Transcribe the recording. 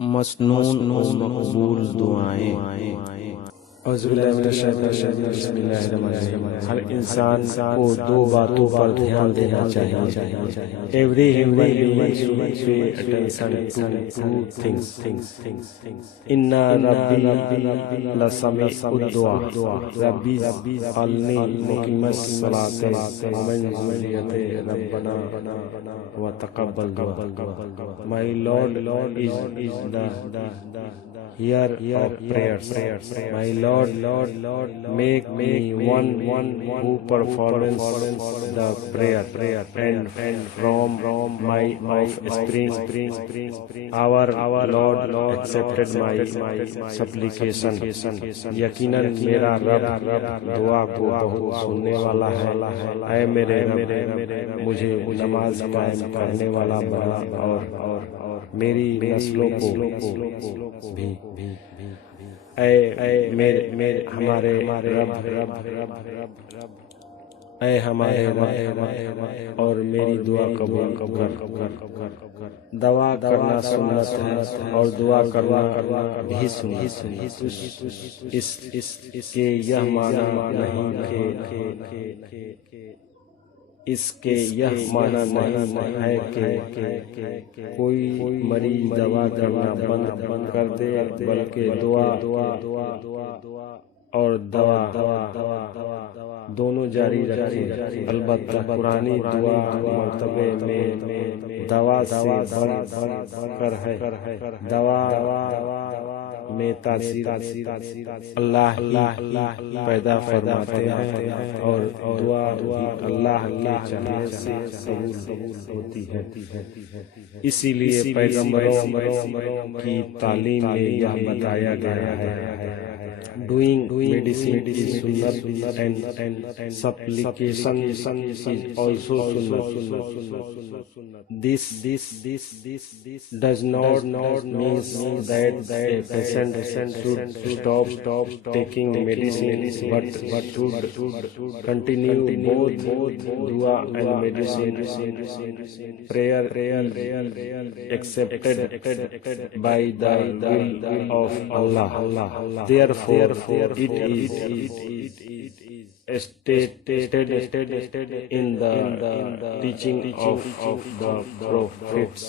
مسنون و مقبول دعائیں۔ اعوذ باللہ من الشیطان الرجیم، بسم اللہ الرحمن الرحیم۔ ہر انسان کو دو باتوں پر دھیان دینا چاہیے۔ Every human being should pay attention to two things۔ ان ربی لسمیع الدعاء، ربی اجعلنی مقیم الصلاۃ ومن ذریتی ربنا وتقبل دعاء۔ My Lord is the hearer of prayers. My Lord, make me one who performs the prayer, and from my offspring, our Lord accepted my supplication. یقیناً میرا رب دعا کو بہت سننے والا ہے۔ اے میرے رب، مجھے نماز قائم کرنے والا بنا اور میری نسلوں کو بھی۔ اے میرے ہمارے رب اور میری دعا قبول کر۔ دعا کرنا سنت ہے اور دعا کرنا بھی سنت ہے۔ اس کے یہ معنی نہیں ہے کہ کوئی مریض دعا کرنا بند کر دے، بلکہ دعا اور دوا دونوں جاری رکھیں۔ البتہ قرآنی دعا مرتبے میں دوا سے بڑھ کر ہے۔ دوا میں تاثیر اللہ پیدا فرماتے ہیں اور دعا اللہ کے چاہنے سے قبول ہوتی ہے۔ اسی لیے پیغمبروں کی تعلیم میں یہ بتایا گیا ہے، doing medicine is sunnah and supplication is also sunnah. This does not mean that a patient should stop taking medicine, but should continue both dua and medicine. Prayer accepted by the will of Allah. Therefore, it is stated in the teaching of the prophets.